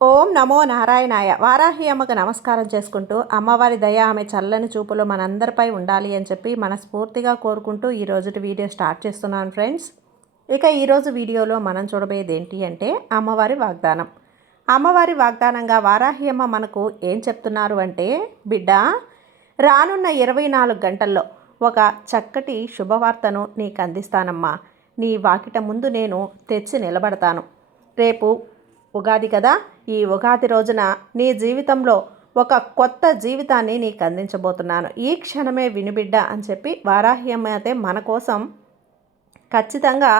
ఓం నమో నారాయణాయ. వారాహి అమ్మకు నమస్కారం చేసుకుంటూ అమ్మవారి దయ ఆమె చల్లని చూపులు మనందరిపై ఉండాలి అని చెప్పి మనస్ఫూర్తిగా కోరుకుంటూ ఈ రోజుటి వీడియో స్టార్ట్ చేస్తున్నాను ఫ్రెండ్స్. ఇక ఈరోజు వీడియోలో మనం చూడబోయేది ఏంటి అంటే అమ్మవారి వాగ్దానం. అమ్మవారి వాగ్దానంగా వారాహి అమ్మ మనకు ఏం చెప్తున్నారు అంటే, బిడ్డ, రానున్న 24 గంటల్లో ఒక చక్కటి శుభవార్తను నీకు అందిస్తానమ్మా. నీ వాకిట ముందు నేను తెచ్చి నిలబడతాను. రేపు ఉగాది కదా. ఈ ఉగాది రోజున నీ జీవితంలో ఒక కొత్త జీవితాన్ని నీకు అందించబోతున్నాను. ఈ క్షణమే వినుబిడ్డ అని చెప్పి వారాహి అమ్మ అయితే మన కోసం ఖచ్చితంగా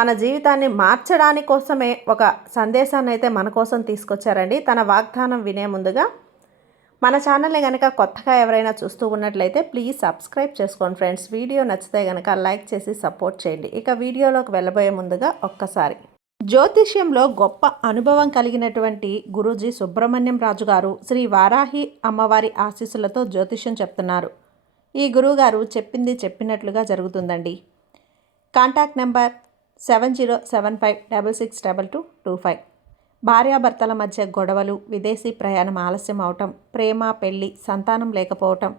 మన జీవితాన్ని మార్చడానికి కోసమే ఒక సందేశాన్ని అయితే మన కోసం తీసుకొచ్చారండి. తన వాగ్దానం వినే ముందుగా మన ఛానల్ని కనుక కొత్తగా ఎవరైనా చూస్తూ ఉన్నట్లయితే ప్లీజ్ సబ్స్క్రైబ్ చేసుకోండి ఫ్రెండ్స్. వీడియో నచ్చితే కనుక లైక్ చేసి సపోర్ట్ చేయండి. ఇక వీడియోలోకి వెళ్ళబోయే ముందుగా ఒక్కసారి జ్యోతిష్యంలో గొప్ప అనుభవం కలిగినటువంటి గురూజీ సుబ్రహ్మణ్యం రాజు గారు శ్రీ వారాహి అమ్మవారి ఆశీస్సులతో జ్యోతిష్యం చెప్తున్నారు. ఈ గురువుగారు చెప్పింది చెప్పినట్లుగా జరుగుతుందండి. Contact number 7075662225. భార్యాభర్తల మధ్య గొడవలు, విదేశీ ప్రయాణం ఆలస్యం అవటం, ప్రేమ, పెళ్లి, సంతానం లేకపోవటం,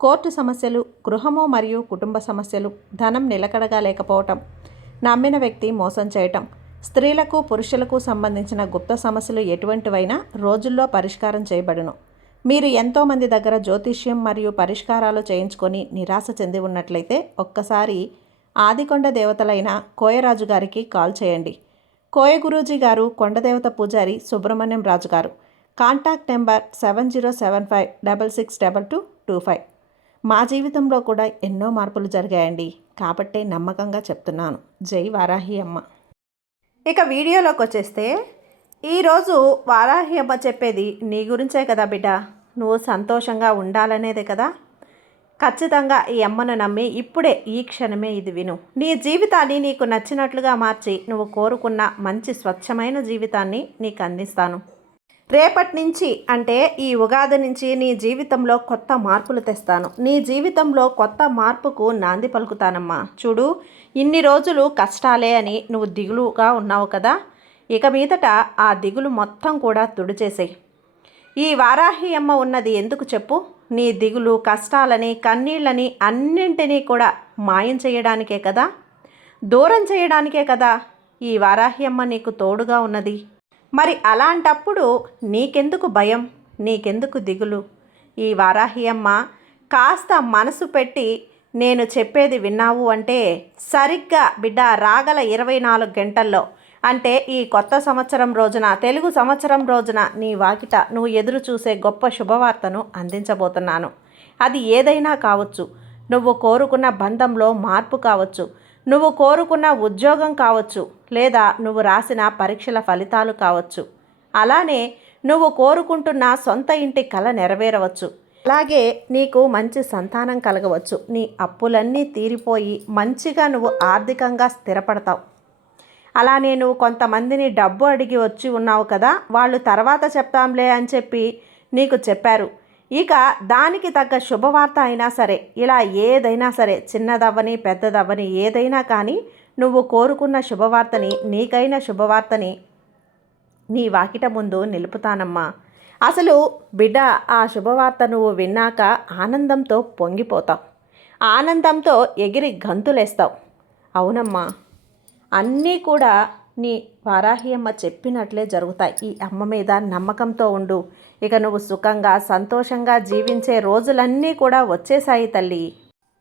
కోర్టు సమస్యలు, గృహము మరియు కుటుంబ సమస్యలు, ధనం నిలకడగా లేకపోవటం, నమ్మిన వ్యక్తి మోసం చేయటం, స్త్రీలకు పురుషులకు సంబంధించిన గుప్త సమస్యలు ఎటువంటివైనా రోజుల్లో పరిష్కారం చేయబడును. మీరు ఎంతోమంది దగ్గర జ్యోతిష్యం మరియు పరిష్కారాలు చేయించుకొని నిరాశ చెంది ఉన్నట్లయితే ఒక్కసారి ఆదికొండ దేవతలైన కోయరాజు గారికి కాల్ చేయండి. కోయ గురూజీ గారు కొండదేవత పూజారి సుబ్రహ్మణ్యం రాజు గారు. Contact number 7075662225. మా జీవితంలో కూడా ఎన్నో మార్పులు జరిగాయండి, కాబట్టే నమ్మకంగా చెప్తున్నాను. జై వారాహి అమ్మ. ఇక వీడియోలోకి వచ్చేస్తే, ఈరోజు వారాహి అమ్మ చెప్పేది నీ గురించే కదా బిడ్డ. నువ్వు సంతోషంగా ఉండాలనేదే కదా. ఖచ్చితంగా ఈ అమ్మను నమ్మి ఇప్పుడే ఈ క్షణమే ఇది విను. నీ జీవితాన్ని నీకు నచ్చినట్లుగా మార్చి నువ్వు కోరుకున్న మంచి స్వచ్ఛమైన జీవితాన్ని నీకు అందిస్తాను. రేపటి నుంచి అంటే ఈ ఉగాది నుంచి నీ జీవితంలో కొత్త మార్పులు తెస్తాను. నీ జీవితంలో కొత్త మార్పుకు నాంది పలుకుతానమ్మా. చూడు, ఇన్ని రోజులు కష్టాలే అని నువ్వు దిగులుగా ఉన్నావు కదా. ఇక మీదట ఆ దిగులు మొత్తం కూడా తుడిచేసేయి. ఈ వారాహి అమ్మ ఉన్నది ఎందుకు చెప్పు? నీ దిగులు, కష్టాలని, కన్నీళ్ళని అన్నింటినీ కూడా మాయం చేయడానికే కదా, దూరం చేయడానికే కదా ఈ వారాహి అమ్మ నీకు తోడుగా ఉన్నది. మరి అలాంటప్పుడు నీకెందుకు భయం, నీకెందుకు దిగులు? ఈ వారాహి అమ్మ కాస్త మనసు పెట్టి నేను చెప్పేది విన్నావు అంటే సరిగ్గా బిడ్డ రాగల 24 గంటల్లో అంటే ఈ కొత్త సంవత్సరం రోజున, తెలుగు సంవత్సరం రోజున నీ వాకిట నువ్వు ఎదురు చూసే గొప్ప శుభవార్తను అందించబోతున్నాను. అది ఏదైనా కావచ్చు. నువ్వు కోరుకున్న బంధంలో మార్పు కావచ్చు, నువ్వు కోరుకున్న ఉద్యోగం కావచ్చు, లేదా నువ్వు రాసిన పరీక్షల ఫలితాలు కావచ్చు. అలానే నువ్వు కోరుకుంటున్న సొంత ఇంటి కల నెరవేరవచ్చు. అలాగే నీకు మంచి సంతానం కలగవచ్చు. నీ అప్పులన్నీ తీరిపోయి మంచిగా నువ్వు ఆర్థికంగా స్థిరపడతావు. అలానే నువ్వు కొంతమందిని డబ్బు అడిగి వచ్చి ఉన్నావు కదా, వాళ్ళు తర్వాత చెప్తాంలే అని చెప్పి నీకు చెప్పారు. ఇక దానికి తగ్గ శుభవార్త అయినా సరే, ఇలా ఏదైనా సరే, చిన్నదవ్వని పెద్దదవ్వని ఏదైనా కానీ నువ్వు కోరుకున్న శుభవార్తని, నీకైన శుభవార్తని నీ వాకిట ముందు నిలుపుతానమ్మా. అసలు బిడ్డ, ఆ శుభవార్త నువ్వు విన్నాక ఆనందంతో పొంగిపోతావు, ఆనందంతో ఎగిరి గంతులేస్తావు. అవునమ్మా, అన్నీ కూడా నీ వారాహి అమ్మ చెప్పినట్లే జరుగుతాయి. ఈ అమ్మ మీద నమ్మకంతో ఉండు. ఇక నువ్వు సుఖంగా, సంతోషంగా జీవించే రోజులన్నీ కూడా వచ్చేసాయి తల్లి.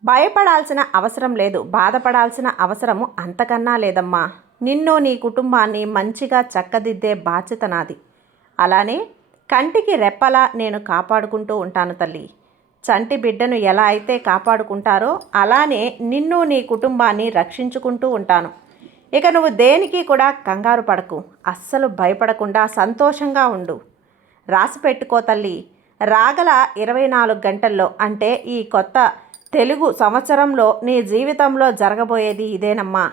భయపడాల్సిన అవసరం లేదు, బాధపడాల్సిన అవసరము అంతకన్నా లేదమ్మా. నిన్ను, నీ కుటుంబాన్ని మంచిగా చక్కదిద్దే బాధ్యత నాది. అలానే కంటికి రెప్పలా నేను కాపాడుకుంటూ ఉంటాను తల్లి. చంటి బిడ్డను ఎలా అయితే కాపాడుకుంటారో అలానే నిన్ను, నీ కుటుంబాన్ని రక్షించుకుంటూ ఉంటాను. ఇక నువ్వు దేనికి కూడా కంగారు పడకు, అస్సలు భయపడకుండా సంతోషంగా ఉండు. రాసి పెట్టుకో తల్లి, రాగల 24 గంటల్లో అంటే ఈ కొత్త తెలుగు సంవత్సరంలో నీ జీవితంలో జరగబోయేది ఇదేనమ్మా.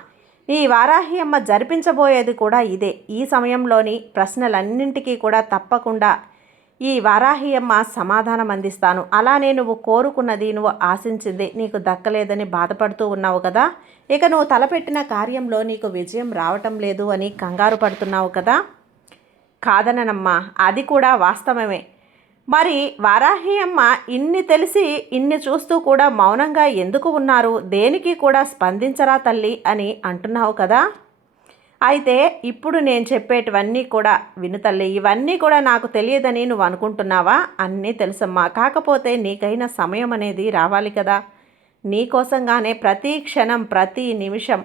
ఈ వారాహి అమ్మ జరిపించబోయేది కూడా ఇదే. ఈ సమయంలోని ప్రశ్నలన్నింటికీ కూడా తప్పకుండా ఈ వారాహి అమ్మ సమాధానం అందిస్తాను. అలానే నువ్వు కోరుకున్నది, నువ్వు ఆశించింది నీకు దక్కలేదని బాధపడుతూ ఉన్నావు కదా. ఇక నువ్వు తలపెట్టిన కార్యంలో నీకు విజయం రావటం లేదు అని కంగారు పడుతున్నావు కదా. కాదననమ్మా, అది కూడా వాస్తవమే. మరి వారాహి అమ్మ ఇన్ని తెలిసి ఇన్ని చూస్తూ కూడా మౌనంగా ఎందుకు ఉన్నారు, దేనికి కూడా స్పందించరా తల్లి అని అంటున్నావు కదా. అయితే ఇప్పుడు నేను చెప్పేటివన్నీ కూడా విను తల్లి. ఇవన్నీ కూడా నాకు తెలియదని నువ్వు అనుకుంటున్నావా? అన్నీ తెలుసమ్మా. కాకపోతే నీకైనా సమయం అనేది రావాలి కదా. నీకోసంగానే ప్రతి క్షణం ప్రతి నిమిషం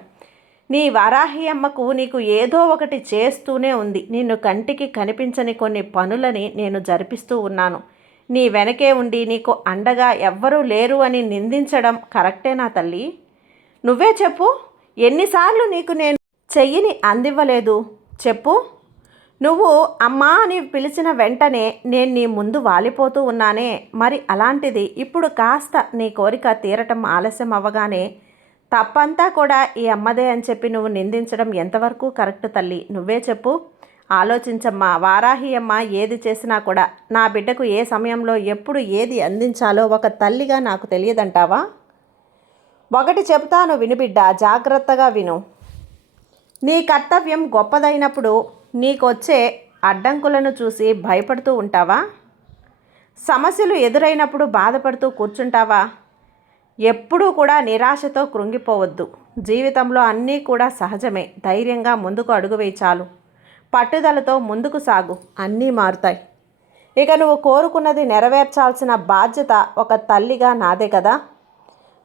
నీ వారాహి అమ్మకు నీకు ఏదో ఒకటి చేస్తూనే ఉంది. నిన్ను కంటికి కనిపించని కొన్ని పనులని నేను జరిపిస్తూ ఉన్నాను. నీ వెనకే ఉండి నీకు అండగా ఎవ్వరూ లేరు అని నిందించడం కరెక్టేనా తల్లి? నువ్వే చెప్పు. ఎన్నిసార్లు నీకు నేను చెయ్యిని అందివ్వలేదు చెప్పు. నువ్వు అమ్మా అని పిలిచిన వెంటనే నేను నీ ముందు వాలిపోతూ ఉన్నానే. మరి అలాంటిది ఇప్పుడు కాస్త నీ కోరిక తీరటం ఆలస్యం అవ్వగానే తప్పంతా కూడా ఈ అమ్మదే అని చెప్పి నువ్వు నిందించడం ఎంతవరకు కరెక్ట్ తల్లి? నువ్వే చెప్పు. ఆలోచించమ్మా. వారాహి అమ్మ ఏది చేసినా కూడా నా బిడ్డకు ఏ సమయంలో ఎప్పుడు ఏది అందించాలో ఒక తల్లిగా నాకు తెలియదంటావా? ఒకటి చెప్తాను విను బిడ్డ, జాగ్రత్తగా విను. నీ కర్తవ్యం గొప్పదైనప్పుడు నీకొచ్చే అడ్డంకులను చూసి భయపడుతూ ఉంటావా? సమస్యలు ఎదురైనప్పుడు బాధపడుతూ కూర్చుంటావా? ఎప్పుడూ కూడా నిరాశతో కృంగిపోవద్దు. జీవితంలో అన్నీ కూడా సహజమే. ధైర్యంగా ముందుకు అడుగు వేయి చాలు. పట్టుదలతో ముందుకు సాగు, అన్నీ మారుతాయి. ఇక నువ్వు కోరుకున్నది నెరవేర్చాల్సిన బాధ్యత ఒక తల్లిగా నాదే కదా.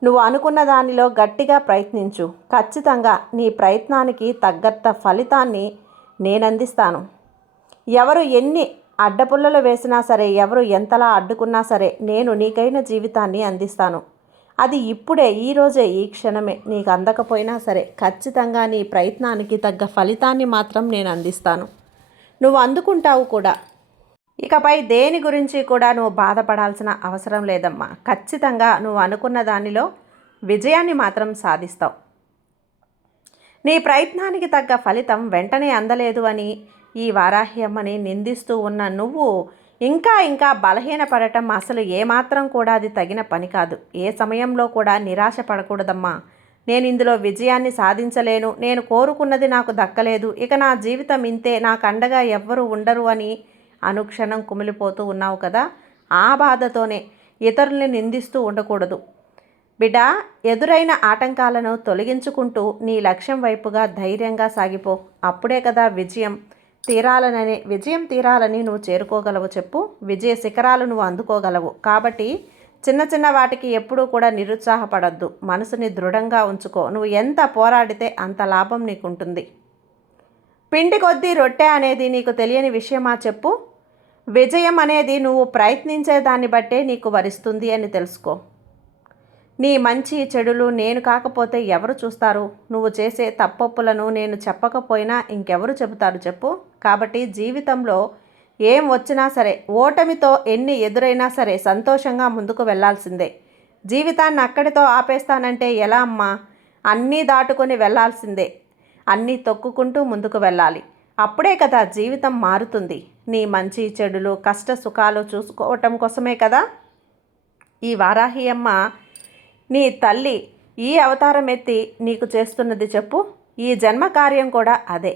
నువ్వు అనుకున్న దానిలో గట్టిగా ప్రయత్నించు. ఖచ్చితంగా నీ ప్రయత్నానికి తగ్గట్ట ఫలితాన్ని నేనందిస్తాను. ఎవరు ఎన్ని అడ్డపుల్లలు వేసినా సరే, ఎవరు ఎంతలా అడ్డుకున్నా సరే, నేను నీకైన జీవితాన్ని అందిస్తాను. అది ఇప్పుడే, ఈరోజే, ఈ క్షణమే. నీకు అందకపోయినా సరే ఖచ్చితంగా నీ ప్రయత్నానికి తగ్గ ఫలితాన్ని మాత్రం నేను అందిస్తాను. నువ్వు అందుకుంటావు కూడా. ఇకపై దేని గురించి కూడా నువ్వు బాధపడాల్సిన అవసరం లేదమ్మా. ఖచ్చితంగా నువ్వు అనుకున్న దానిలో విజయాన్ని మాత్రం సాధిస్తావు. నీ ప్రయత్నానికి తగ్గ ఫలితం వెంటనే అందలేదు అని ఈ వారాహి అమ్మని నిందిస్తూ ఉన్న నువ్వు ఇంకా బలహీనపడటం అసలు ఏమాత్రం కూడా అది తగిన పని కాదు. ఏ సమయంలో కూడా నిరాశ పడకూడదమ్మా. నేను ఇందులో విజయాన్ని సాధించలేను, నేను కోరుకున్నది నాకు దక్కలేదు, ఇక నా జీవితం ఇంతే, నాకు అండగా ఎవ్వరూ ఉండరు అని అనుక్షణం కుమిలిపోతూ ఉన్నావు కదా. ఆ బాధతోనే ఇతరుల్ని నిందిస్తూ ఉండకూడదు బిడ్డ. ఎదురైన ఆటంకాలను తొలగించుకుంటూ నీ లక్ష్యం వైపుగా ధైర్యంగా సాగిపో. అప్పుడే కదా విజయం తీరాలని నువ్వు చేరుకోగలవు చెప్పు. విజయ శిఖరాలు నువ్వు అందుకోగలవు. కాబట్టి చిన్న వాటికి ఎప్పుడూ కూడా నిరుత్సాహపడద్దు. మనసుని దృఢంగా ఉంచుకో. నువ్వు ఎంత పోరాడితే అంత లాభం నీకుంటుంది. పిండి కొద్దీ రొట్టె అనేది నీకు తెలియని విషయమా చెప్పు. విజయం అనేది నువ్వు ప్రయత్నించే దాన్ని బట్టే నీకు వరిస్తుంది అని తెలుసుకో. నీ మంచి చెడులు నేను కాకపోతే ఎవరు చూస్తారు? నువ్వు చేసే తప్పొప్పులను నేను చెప్పకపోయినా ఇంకెవరు చెబుతారు చెప్పు. కాబట్టి జీవితంలో ఏం వచ్చినా సరే, ఓటమితో ఎన్ని ఎదురైనా సరే సంతోషంగా ముందుకు వెళ్ళాల్సిందే. జీవితాన్ని అక్కడితో ఆపేస్తానంటే ఎలా అమ్మా? అన్నీ దాటుకొని వెళ్ళాల్సిందే. అన్నీ తొక్కుకుంటూ ముందుకు వెళ్ళాలి. అప్పుడే కదా జీవితం మారుతుంది. నీ మంచి చెడులు కష్ట సుఖాలు చూసుకోవటం కోసమే కదా ఈ వారాహి అమ్మ నీ తల్లి ఈ అవతారం ఎత్తి నీకు చేస్తున్నది చెప్పు. ఈ జన్మ కార్యం కూడా అదే,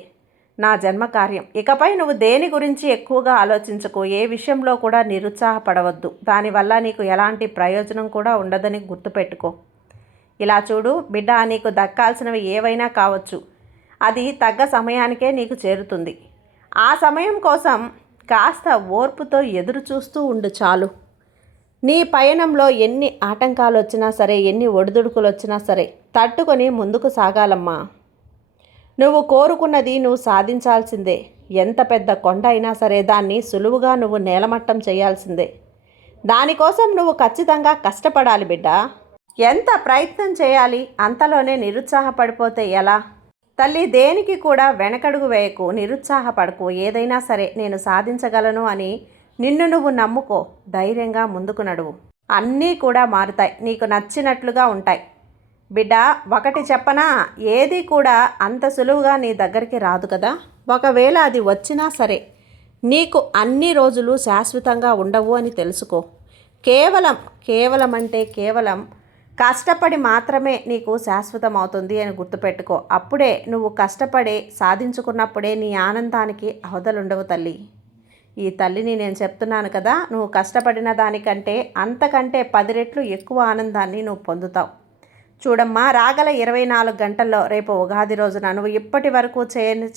నా జన్మ కార్యం. ఇకపై నువ్వు దేని గురించి ఎక్కువగా ఆలోచించకు. ఏ విషయంలో కూడా నిరుత్సాహపడవద్దు. దానివల్ల నీకు ఎలాంటి ప్రయోజనం కూడా ఉండదని గుర్తుపెట్టుకో. ఇలా చూడు బిడ్డ, నీకు దక్కాల్సినవి ఏవైనా కావచ్చు, అది తగ్గ సమయానికే నీకు చేరుతుంది. ఆ సమయం కోసం కాస్త ఓర్పుతో ఎదురు చూస్తూ ఉండు చాలు. నీ పయనంలో ఎన్ని ఆటంకాలు వచ్చినా సరే, ఎన్ని ఒడిదుడుకులు వచ్చినా సరే తట్టుకొని ముందుకు సాగాలమ్మా. నువ్వు కోరుకున్నది నువ్వు సాధించాల్సిందే. ఎంత పెద్ద కొండ అయినా సరే దాన్ని సులువుగా నువ్వు నేలమట్టం చేయాల్సిందే. దానికోసం నువ్వు ఖచ్చితంగా కష్టపడాలి బిడ్డ. ఎంత ప్రయత్నం చేయాలి. అంతలోనే నిరుత్సాహపడిపోతే ఎలా? తల్లి, దేనికి కూడా వెనకడుగు వేయకు, నిరుత్సాహపడకు. ఏదైనా సరే నేను సాధించగలను అని నిన్ను నువ్వు నమ్ముకో. ధైర్యంగా ముందుకు నడువు. అన్నీ కూడా మారుతాయి, నీకు నచ్చినట్లుగా ఉంటాయి. బిడ్డ, ఒకటి చెప్పనా, ఏది కూడా అంత సులువుగా నీ దగ్గరికి రాదు కదా. ఒకవేళ అది వచ్చినా సరే నీకు అన్ని రోజులు శాశ్వతంగా ఉండవు అని తెలుసుకో. కేవలం అంటే కేవలం కష్టపడి మాత్రమే నీకు శాశ్వతం అవుతుంది అని గుర్తుపెట్టుకో. అప్పుడే నువ్వు కష్టపడి సాధించుకున్నప్పుడే నీ ఆనందానికి అవధులుండవు తల్లి. ఈ తల్లిని నేను చెప్తున్నాను కదా, నువ్వు కష్టపడిన దానికంటే అంతకంటే 10 రెట్లు ఎక్కువ ఆనందాన్ని నువ్వు పొందుతావు. చూడమ్మా, రాగల 24 గంటల్లో రేపు ఉగాది రోజున నువ్వు ఇప్పటి వరకు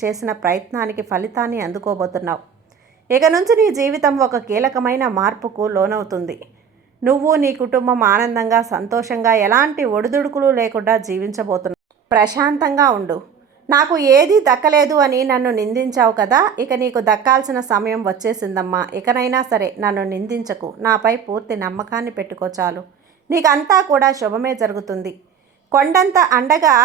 చేసిన ప్రయత్నానికి ఫలితాన్ని అందుకోబోతున్నావు. ఇక నుంచి నీ జీవితం ఒక కీలకమైన మార్పుకు లోనవుతుంది. నువ్వు నీ కుటుంబం ఆనందంగా సంతోషంగా ఎలాంటి ఒడిదుడుకులు లేకుండా జీవించబోతున్నావు. ప్రశాంతంగా ఉండు. నాకు ఏదీ దక్కలేదు అని నన్ను నిందించావు కదా, ఇక నీకు దక్కాల్సిన సమయం వచ్చేసిందమ్మా. ఇకనైనా సరే నన్ను నిందించకు. నాపై పూర్తి నమ్మకాన్ని పెట్టుకో చాలు. నీకంతా కూడా శుభమే జరుగుతుంది. కొండంత అండగా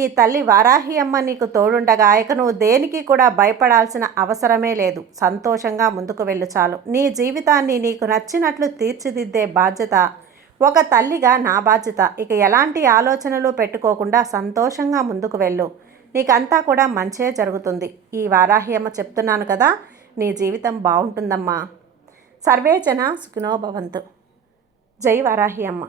ఈ తల్లి వారాహి అమ్మ నీకు తోడుండగా ఇక నువ్వు దేనికి కూడా భయపడాల్సిన అవసరమే లేదు. సంతోషంగా ముందుకు వెళ్ళు చాలు. నీ జీవితాన్ని నీకు నచ్చినట్లు తీర్చిదిద్దే బాధ్యత ఒక తల్లిగా నా బాధ్యత. ఇక ఎలాంటి ఆలోచనలు పెట్టుకోకుండా సంతోషంగా ముందుకు వెళ్ళు. నీకంతా కూడా మంచే జరుగుతుంది. ఈ వారాహి అమ్మ చెప్తున్నాను కదా, నీ జీవితం బాగుంటుందమ్మా. సర్వే జన సుఖినో భవంతు. జై వారాహి అమ్మ.